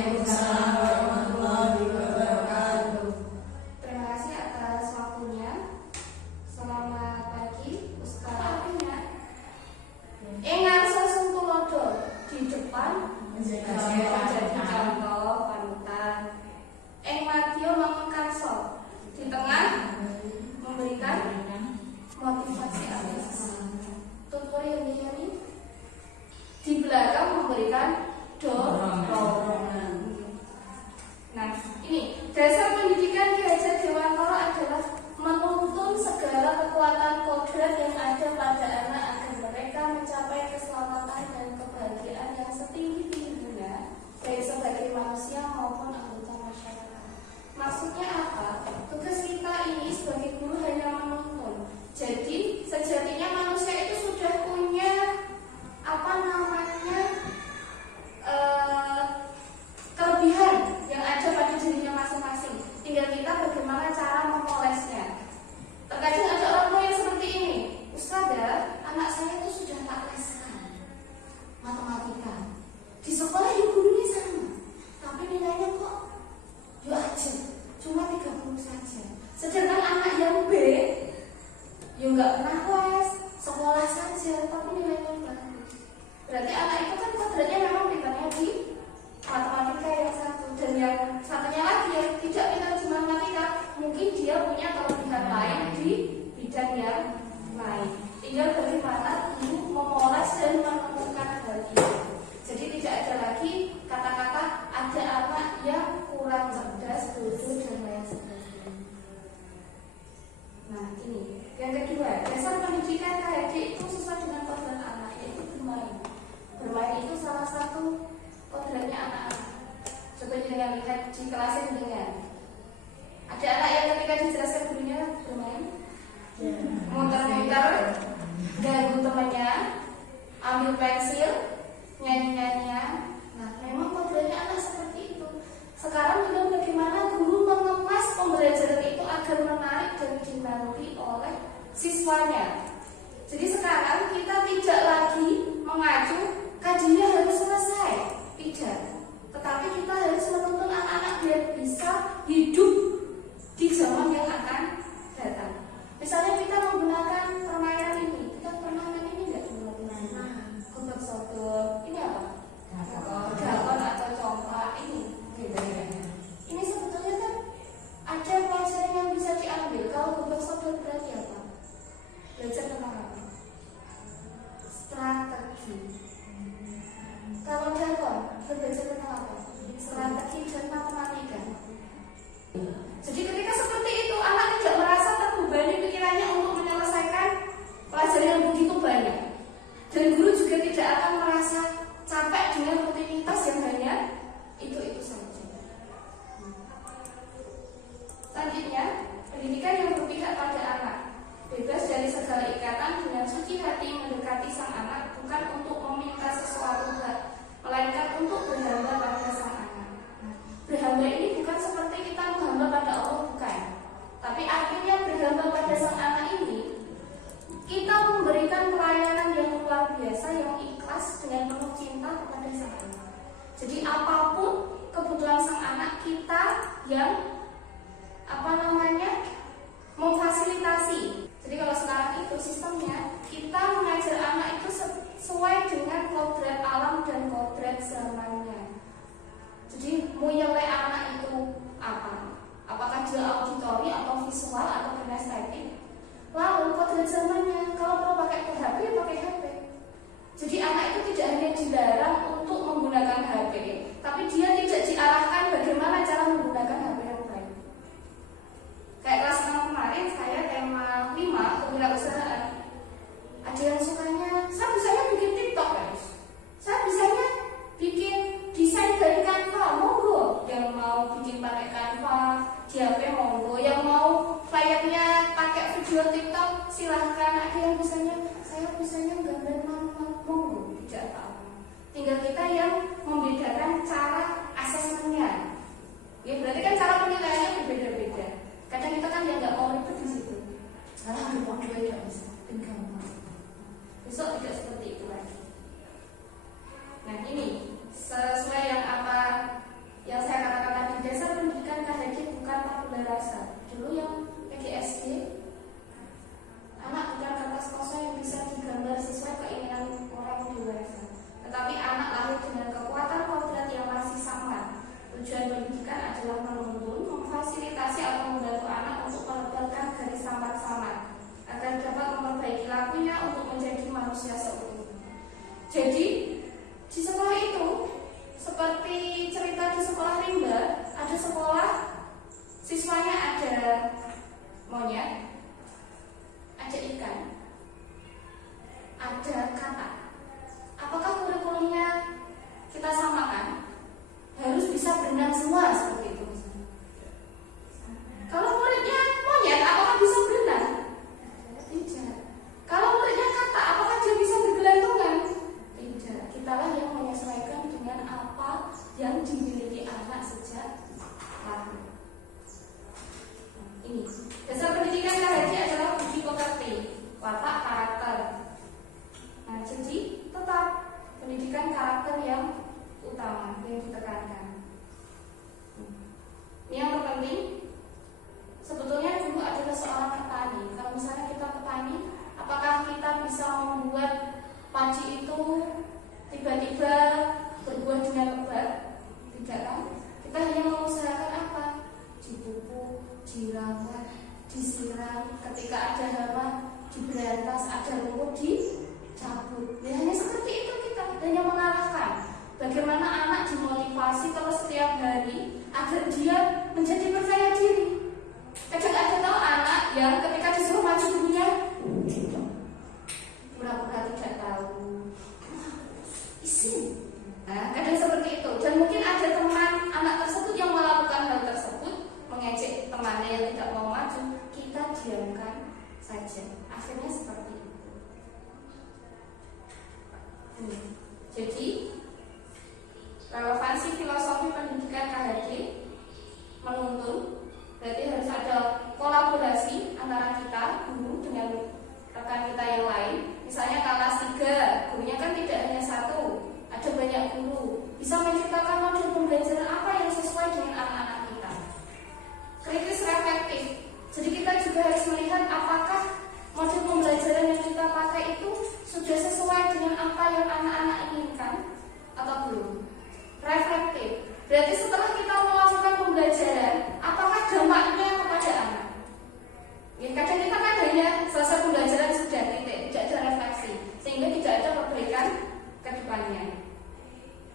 Waalaikumsalam warahmatullahi wabarakatuh. Terima kasih atas waktunya. Selamat pagi, Ustaz. Ngarsa Sungtulodo di depan menjadi contoh panutan. Madya Mangunkarso di tengah memberikan motivasi atas tutur yang di belakang memberikan dorongan. Nah, ini dasar pendidikan Ki Hajar Dewantara adalah menuntun segala kekuatan kodrat yang ada pada anak agar mereka mencapai keselamatan dan kebahagiaan yang setinggi-tingginya, baik sebagai manusia maupun anggota masyarakat. Maksudnya apa? Tugas kita ini sebagai guru hanya menuntun. Jadi sejatinya manusia itu sudah punya kelebihan yang ada pada dirinya masing-masing. Tinggal kita bagaimana cara memolesnya. Terkadang ada orang tua yang seperti ini, Ustazah, anak saya itu sudah tak leskan matematika. Di sekolah ya gurunya sama, tapi nilainya kok yuk aja, cuma 30 saja. Sedangkan anak yang B, ya nggak pernah les, sekolah saja, tapi nilainya bagus. Berarti anak itu kan kodratnya memang pintarnya di matematika yang satu, dan yang satunya lagi yang tidak pintar di matematika, mungkin dia punya kelebihan lain di bidang yang lain. Tinggal bagaimana guru memoles dan menemukan hal itu. Jadi tidak ada lagi kata-kata ada anak yang kurang cerdas, bodoh dan lain sebagainya. Nah ini yang kedua, dasar pendidikan KHD itu sesuai dengan kodrat anak, yaitu bermain. Bermain itu salah satu kodratnya anak-anak. Coba jangan lihat di kelasnya dengan ada anak yang ketika dijelaskan gurunya bermain, muter-muter, ganggu temannya, ambil pensil, nyanyi-nyanyian. Nah, memang kodratnya anak seperti itu. Sekarang juga bagaimana guru mengemas pembelajaran itu agar menarik dan dimengerti oleh siswanya. Jadi sekarang kita tidak lagi mengacu kajiannya harus selesai, tidak. Tetapi kita harus menuntun anak-anak biar bisa hidup di zaman yang akan datang. Misalnya kita menggunakan permainan ini, kita pernah main ini nggak dulu? Gobak sodor, ini apa? Dakon atau congklak ini. Ini sebetulnya kan ada pelajaran yang bisa diambil. Kalau gobak sodor berarti apa? Belajar tentang apa? Strategi. Kalau dakon belajar tentang apa? Strategi dan matematika. Jadi ketika seperti itu, anak tidak merasa terbebani pikirannya untuk menyelesaikan pelajaran yang begitu banyak. Dan guru juga tidak akan merasa capek dengan rutinitas yang hanya itu saja. Selanjutnya, pendidikan yang berpihak pada anak, bebas dari segala ikatan, dengan suci hati mendekati sang anak, bukan untuk meminta sesuatu hak, melainkan untuk berhamba pada sang anak. Berhamba ini bukan seperti kita menghamba pada Allah, bukan. Tapi artinya berhamba pada sang anak ini, kita memberikan pelayanan yang luar biasa, yang ikhlas dengan penuh cinta kepada sang anak. Jadi apapun kebutuhan sang anak, kita yang memfasilitasi. Jadi kalau sekarang itu sistemnya, kita mengajar anak itu sesuai dengan kodrat alam dan kodrat zamannya. Jadi mau nyampe anak itu apa? Apakah dia auditori atau visual atau kinestetik? Lalu kodrat zamannya, kalau mau pakai HP, ya pakai HP. Jadi anak itu tidak hanya dilarang untuk menggunakan HP, tapi dia tidak diarahkan bagaimana cara menggunakan HP yang baik. Kayak kelas 6 kemarin, saya tema 5 kewirausahaan. Ada yang sukanya, saya bisanya bikin TikTok guys. Saya bisanya bikin desain dari Canva, monggo. Yang mau bikin pakai Canva di HP monggo. Yang mau flyernya pakai video TikTok silahkan. Ada yang bisanya, saya bisanya gambar monggo. Tidak apa-apa. Tinggal kita yang membedakan cara asesmennya. Ya berarti kan cara penilaiannya berbeda-beda. Kadang kita kan yang nggak mau ribet di situ. Salah ambil uang dua nggak bisa, gampang. Besok tidak seperti itu lagi. Nah ini sesuai yang apa berenang semua seperti itu misalnya. Kalau muridnya monyet, apakah bisa berenang? Tidak. Kalau muridnya katak, apakah dia bisa bergelantungan? Tidak. Kitalah yang menyesuaikan dengan apa yang dimiliki anak sejak lahir. Ini dasar pendidikan KHD adalah budi pekerti, watak, karakter. Nah, jadi tetap pendidikan karakter yang utama yang ditekankan. Ini yang terpenting. Sebetulnya dulu adalah seorang petani. Kalau misalnya kita petani, apakah kita bisa membuat padi itu tiba-tiba berbuah dengan lebat? Tidak kan? Kita hanya mengusahakan apa? Dipupuk, dirawat, disiram. Ketika ada hama, diberantas. Ada rumput, dicabut. Dan hanya seperti itu kita hanya mengarahkan bagaimana anak dimotivasi terus setiap hari agar dia menjadi percaya diri. Kadang ada tahu anak yang ketika disuruh maju dulunya pura-pura tidak tahu, isin. Nah, kadang seperti itu. Dan mungkin ada teman anak tersebut yang melakukan hal tersebut, mengejek temannya yang tidak mau maju, kita diamkan saja. Akhirnya seperti itu. Jadi relevansi filosofi pendidikan KHD menuntun berarti harus ada kolaborasi antara kita guru dengan rekan kita yang lain. Misalnya kelas 3, gurunya kan tidak hanya satu, ada banyak guru. Bisa menciptakan model pembelajaran apa yang sesuai dengan anak-anak kita. Kritis reflektif. Jadi kita juga harus melihat apakah model pembelajaran yang kita pakai itu sudah sesuai dengan apa yang anak-anak inginkan atau belum. Reflektif. Berarti setelah kita melakukan pembelajaran, apakah dampaknya kepada anak? Ya, kadang kita kan hanya selesai pembelajaran sudah titik, tidak ada refleksi, sehingga tidak ada perbaikan ke depannya.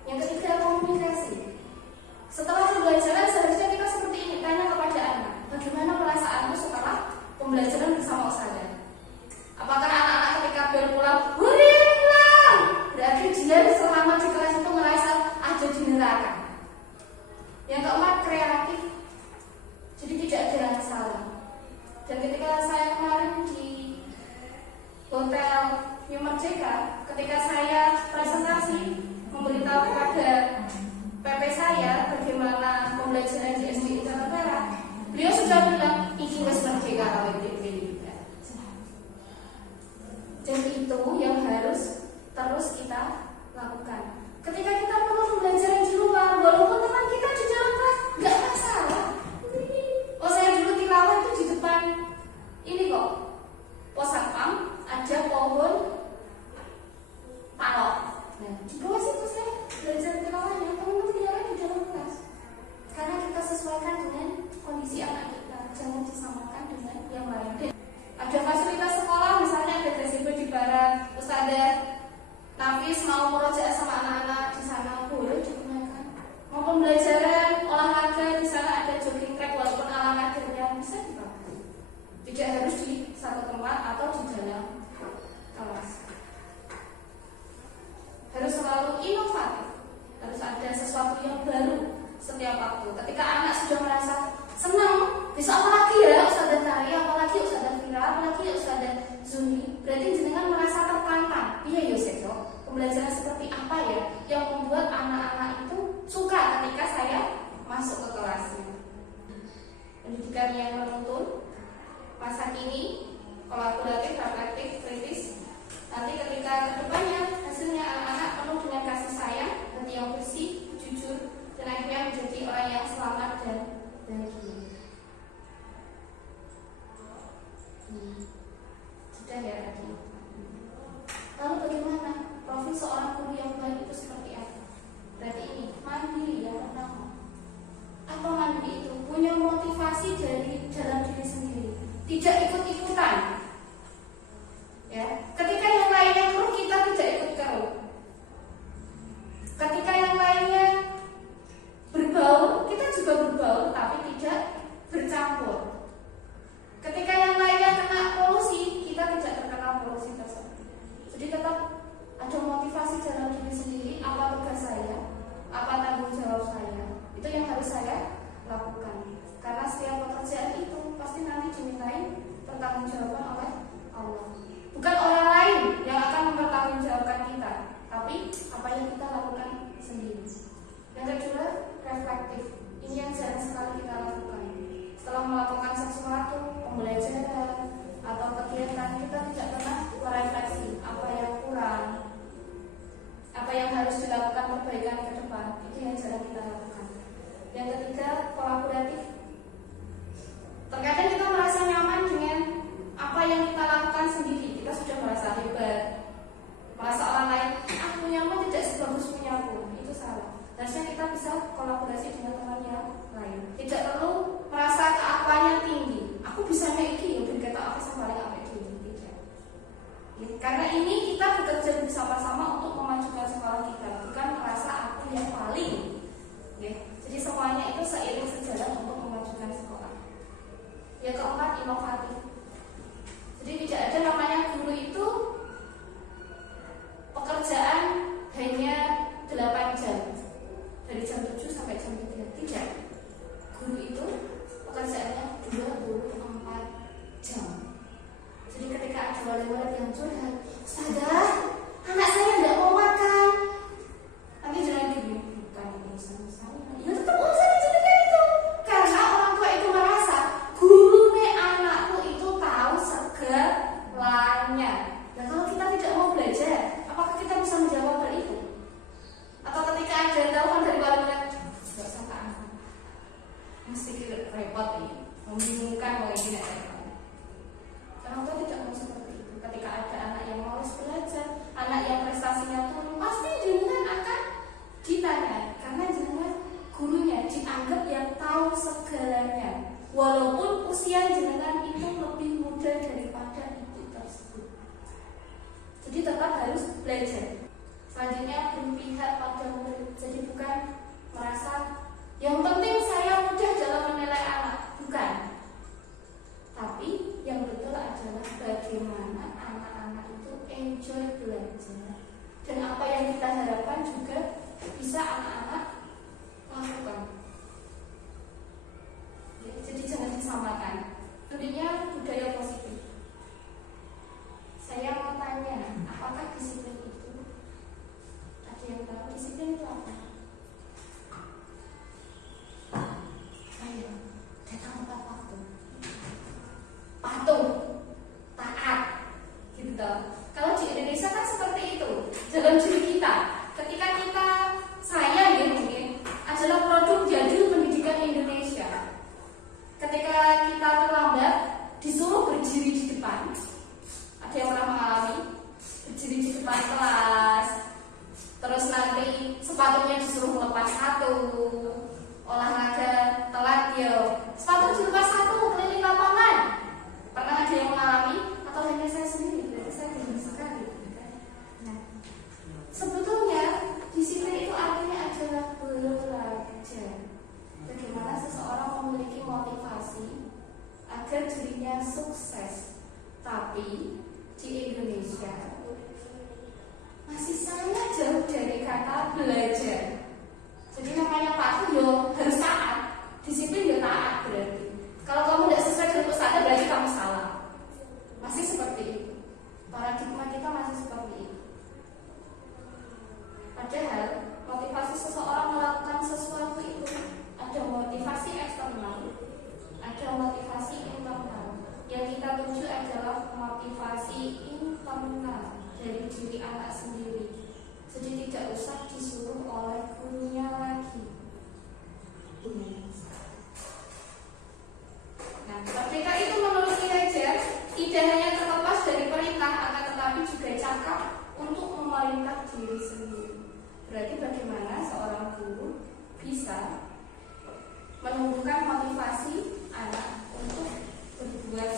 Yang ketiga, komunikasi. Setelah pembelajaran seharusnya kita seperti ini, tanya kepada anak, bagaimana perasaanmu setelah pembelajaran bersama ustazah? Apakah anak-anak ketika bel pulang, hurry pulang, berarti dia selama di kelas itu merasa ada di neraka. Yang keempat, kreatif. Jadi tidak ada yang salah. Dan ketika saya kemarin di Hotel New Merdeka, ketika saya presentasi memberitahu kepada PP saya bagaimana pembelajaran di SDI Jakarta, beliau sudah bilang iki wis merdeka kalau ini. Dan itu yang harus terus kita lakukan. Ketika kita perlu pembelajaran di luar, walaupun teman kita di dalam kelas, nggak masalah. Oh, saya dulu tilawah itu di depan ini kok, pos satpam, ada pohon palok. Nah, di bawah situ saya belajar tilawahnya, teman-teman tilawah di dalam kelas. Karena kita sesuaikan dengan kondisi anak kita, jangan disamakan dengan yang lain. Ada fasilitas sekolah, misalnya ada gazebo di barat, ustazah Nafis mau murojaah sama anak-anak di sana, boleh digunakan. Mau pembelajaran olahraga di sana ada jogging track walaupun ala kadernya bisa dipakai. Tidak harus di satu tempat atau di dalam kelas. Harus selalu inovatif. Harus ada sesuatu yang baru setiap waktu. Ketika anak sudah merasa senang, bisa apa lagi ya ustazah Tari, apalagi ustazah Fira, apalagi ustazah Zumi, berarti jenengan merasa tertantang. Iya Yosef, pembelajaran seperti apa ya yang membuat anak-anak itu suka ketika saya masuk ke kelasnya. Pendidikan yang menuntun masa kini, kolaboratif, reflektif, kritis. Nanti ketika kedepannya hasilnya anak-anak penuh dengan kasih sayang, hati yang bersih, jujur, dan akhirnya menjadi orang yang selamat dan bahagia. Sudah ya tadi. Lalu bagaimana profil seorang guru yang baik itu seperti apa? Berarti ini mandiri yang pertama. Apa mandiri itu? Punya motivasi dari dalam diri sendiri, tidak ikut-ikutan. Ya, ketika yang lainnya keruh kita tidak ikut keruh. Ketika yang lainnya berbau, kita juga berbau, tapi tidak bercampur. Ketika yang lainnya kena polusi, kita tidak terkena polusi sampai jam 3. Tidak. Guru itu pekerjaannya 24 jam. Jadi ketika ada wali-wali yang curhat, "Ustazah, anak saya tidak mau makan." Tapi jangan gini, bukan urusan saya. Ya tetap urusan juga itu. Karena orang tua itu merasa gurunya anakku itu tahu segalanya. Nah kalau kita tidak mau belajar, apakah kita bisa menjawab hal itu? Atau ketika ada telepon dari wali-wali, nggak usah tak angkat, mesti repot nih, membingungkan mau ini karena kita tidak mau seperti itu. Ketika ada anak yang malas belajar, anak yang prestasinya turun, pasti jenengan akan ditanya. Karena jenengan gurunya dianggap yang tahu segalanya, walaupun usia jenengan itu lebih muda daripada itu tersebut. Jadi tetap harus belajar. Selanjutnya berpihak pada murid. Jadi bukan merasa yang penting saya mudah dalam menilai anak, bukan. Tapi yang betul adalah bagaimana anak-anak itu enjoy belajar, dan apa yang kita harapkan juga bisa anak-anak lakukan. Ya, jadi jangan disamakan. Intinya budaya positif. Saya mau tanya, apakah disiplin itu? Ada yang tahu disiplin itu apa? Ayo, datang tepat waktu. Patuh, taat, gitu. Kalau di Indonesia kan seperti itu. Dalam diri kita, ketika saya ya mungkin adalah produk jadul pendidikan Indonesia. Ketika kita terlambat, disuruh berdiri di depan. Ada yang pernah mengalami berdiri di depan kelas, terus nanti sepatunya disuruh melepas satu, olahraga telat yo, sepatu dilepas satu keliling lapangan. Pernah ada yang mengalami atau hanya saya sendiri? Berarti saya belum sekali. Nah, sebetulnya disiplin itu artinya adalah belajar. Bagaimana seseorang memiliki motivasi agar dirinya sukses. Tapi di Indonesia masih sangat jauh dari kata belajar. Jadi namanya patuh yo harus taat, disiplin yo taat berarti. Kalau kamu tidak sesuai dengan ustadzah berarti kamu salah. Masih seperti itu. Paradigma kita masih seperti itu. Padahal motivasi seseorang melakukan sesuatu itu ada motivasi eksternal, ada motivasi internal. Yang kita tuju adalah motivasi internal dari diri anak sendiri. Jadi tidak usah disuruh oleh gurunya lagi. Nah, merdeka itu menurut Kiajar tidak hanya terlepas dari perintah, akan tetapi juga cakap untuk memerintah diri sendiri. Berarti bagaimana seorang guru bisa menumbuhkan motivasi anak untuk berbuat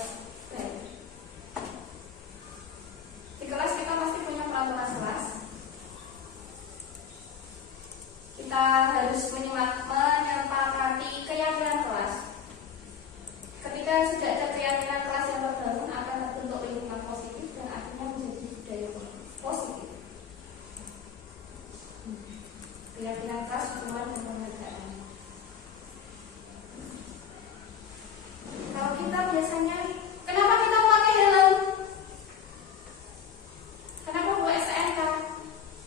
baik. Di kelas kita pasti punya peraturan kelas. Kita harus menyepakati keyakinan kelas. Ketika sudah ada keyakinan kelas yang terbangun, akan terbentuk lingkungan positif dan akhirnya menjadi budaya positif. Keyakinan kelas, hubungan dan penghargaan. Kalau kita biasanya, kenapa kita pakai helm? Kenapa bawa STNK?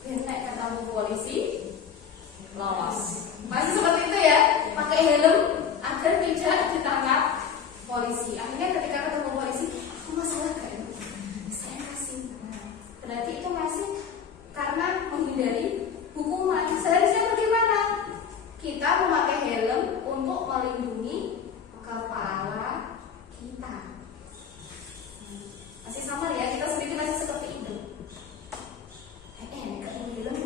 Biar naik ketemu polisi, lolos. Masih seperti itu ya, pakai helm agar tidak ditangkap polisi. Akhirnya ketika ketemu polisi, aku masalah gak ini? Saya kasih. Berarti itu masih karena menghindari hukuman. Seharusnya bagaimana? Kita memakai helm untuk melindungi kepala kita. Masih sama ya, kita sendiri masih seperti itu. Ketemu helm,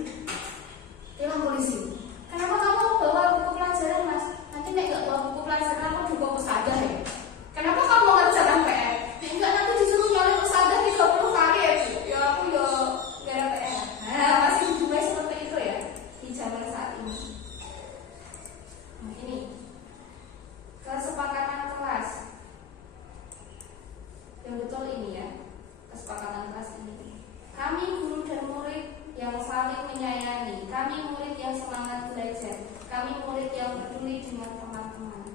tilang polisi. Kenapa kamu bawa buku pelajaran, Mas? Nanti gak bawa buku pelajaran, aku juga ustazah ya. Kenapa kamu ngerjakan PR? Enggak, nanti disuruh nyolong ustazah 30 kali ya, Bu. Ya aku ya gak ada PR. Nah, masih juga seperti itu ya di zaman saat ini. Nah, ini kesepakatan kelas. Yang betul ini ya, kesepakatan peduli dengan teman-teman.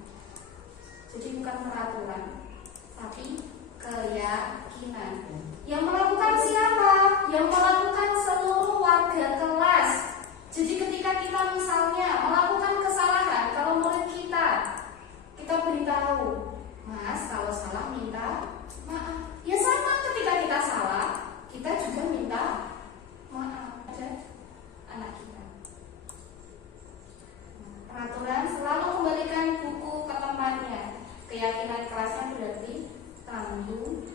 Jadi bukan peraturan, tapi keyakinan. Yang melakukan siapa? Yang melakukan seluruh warga kelas. Jadi ketika kita misalnya melakukan kesalahan, kalau murid kita beritahu, Mas, kalau salah minta maaf. Ya sama, ketika kita salah, kita juga minta maaf pada anak kita. Peraturan selalu kembalikan buku ke tempatnya. Keyakinan kelasnya berarti tanggung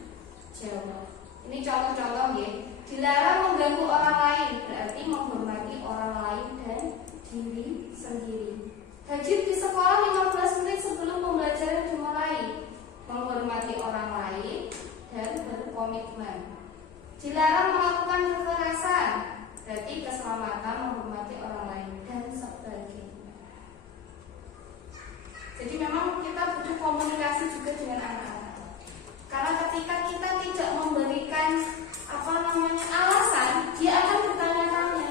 jawab. Ini contoh-contoh ya. Dilarang mengganggu orang lain, berarti menghormati orang lain dan diri sendiri. Hadir di sekolah 15 menit sebelum pembelajaran dimulai, menghormati orang lain dan berkomitmen. Dilarang melakukan kekerasan, berarti keselamatan, menghormati orang lain dan sebagainya. Jadi memang kita butuh komunikasi juga dengan anak-anak. Karena ketika kita tidak memberikan alasan, dia akan bertanya-tanya,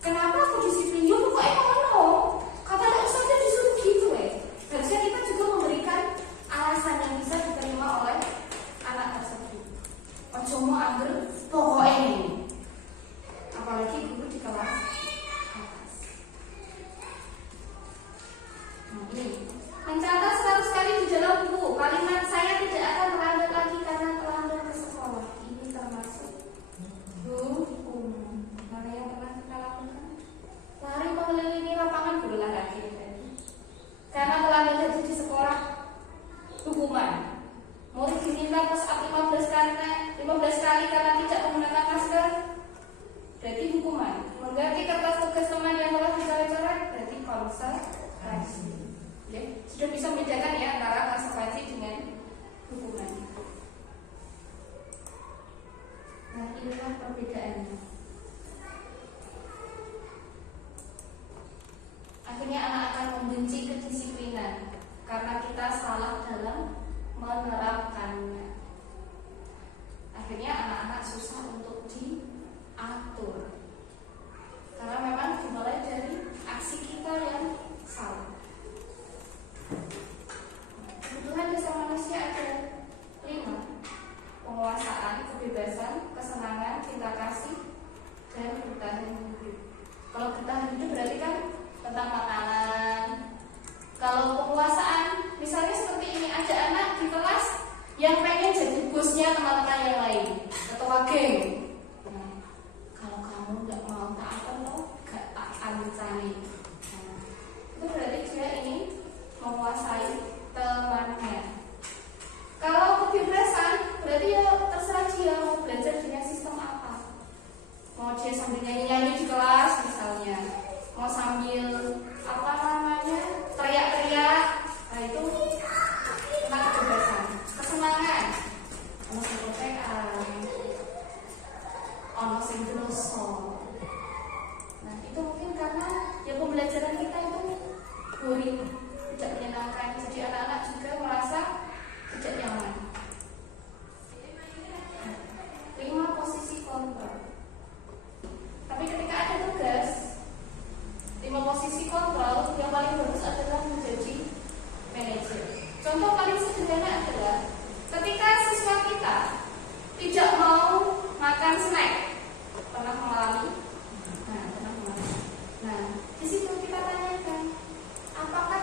kenapa aku disiplin? Yo kok ngono? Kata Ustaznya disuruh gitu Harusnya kita juga memberikan alasan yang bisa diterima oleh anak tersebut. Ojo mau ambil pokoknya ini. Apalagi guru di kelas atas. Ini mencatat 100 kali di dalam buku. Kalimat saya tidak akan terlambat lagi karena terlambat ke sekolah. Ini termasuk hukum. Mana yang pernah kita lakukan? Lari mengelilingi lapangan berolahraga. Karena terlambat hadir di sekolah, hukuman. Murid diminta push up 15 kali karena tidak menggunakan masker, berarti hukuman. Mengganti kertas tugas teman yang telah dicoret-coret, berarti konsekuensi. Ya, sudah bisa membedakan ya antara konsekuensi dengan hukuman. Nah, inilah perbedaannya. Akhirnya anak akan membenci kedisiplinan karena kita salah dalam menerapkannya. Akhirnya anak-anak susah untuk diatur karena memang dimulai dari aksi kita yang salah. Kebutuhan dasar manusia ada 5: penguasaan, kebebasan, kesenangan, cinta kasih, dan bertahan hidup. Kalau bertahan hidup berarti kan tentang makanan. Kalau penguasaan, misalnya seperti ini, ada anak di kelas yang pengen jadi bosnya teman-teman yang lain, ketua geng. Nah, kalau kamu nggak mau tak apa loh, gak tak ancani. Nah, itu berarti dia ini menguasai temannya. Kalau kebebasan, berarti ya terserah dia mau belajar dengan sistem apa. Mau dia sambil nyanyi-nyanyi di kelas misalnya, mau sambil teriak-teriak, nah itu tentang kebebasan. Kesenangan, ono sing kotekan, ono sing dosa. Nah itu mungkin karena ya pembelajaran kita itu boring, tidak menyenangkan, jadi anak-anak juga merasa tidak nyaman. 5 posisi kontrol. Tapi ketika ada tugas 5 posisi kontrol, yang paling bagus adalah menjadi manajer. Contoh paling sederhana adalah ketika siswa kita tidak mau makan snack. Pernah mengalami? Nah, di situ kita tanyakan, apakah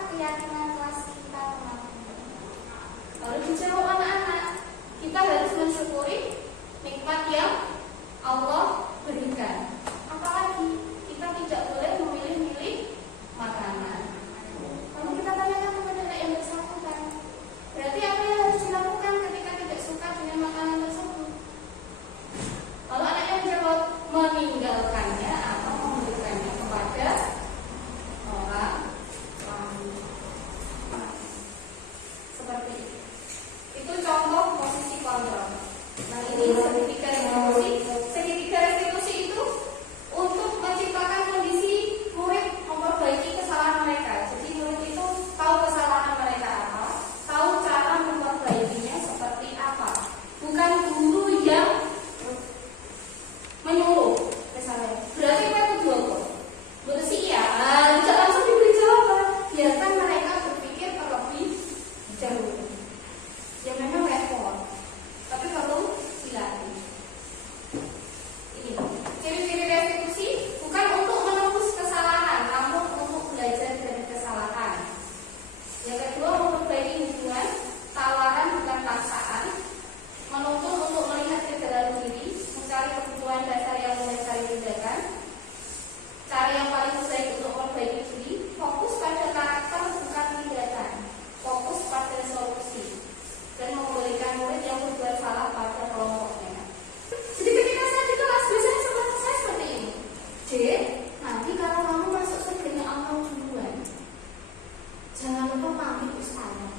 Kenapa pamit Ustazah?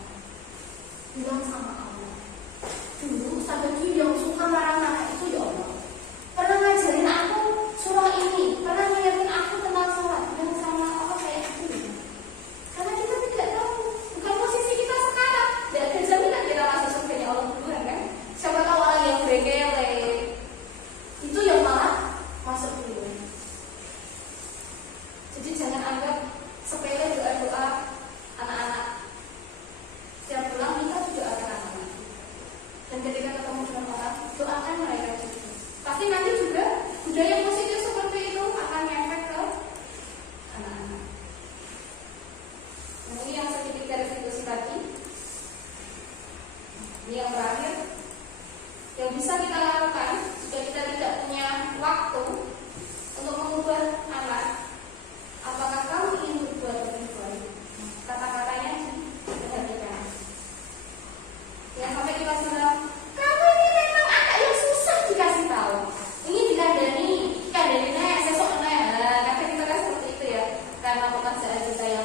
Bilang sama Allah. Dulu Ustazah itu yang suka marah-marah itu ya Allah. Pernah ngajarin aku surah ini, pernah ngajarin aku tentang sholat. Bilang sama Allah kayak gitu. Karena kita tidak tahu, bukan posisi kita sekarang. Tidak ada jaminan kita masuk surganya Allah duluan kan? Siapa tahu orang yang berkele itu yang malah masuk duluan. Jadi jangan anggap sepele doa-doa anak-anak. Setiap pulang kita juga akan anak. Dan ketika ketemu dengan orang, doakan mereka juga. Pasti nanti juga budaya positif seperti itu akan ngefek ke anak-anak. Nah, ini yang sedikit dari restitusi tadi. Ini yang terakhir yang bisa kita lakukan jika kita tidak punya waktu untuk mengubah anak. Apakah kamu ingin berbuat lebih baik? Kata-katanya diperhatikan. Yang sampai kita bilang, kamu ini memang anak yang susah dikasih tahu. Ini dikandani sesok kadang kita kan seperti itu ya. Karena pekerjaan kita yang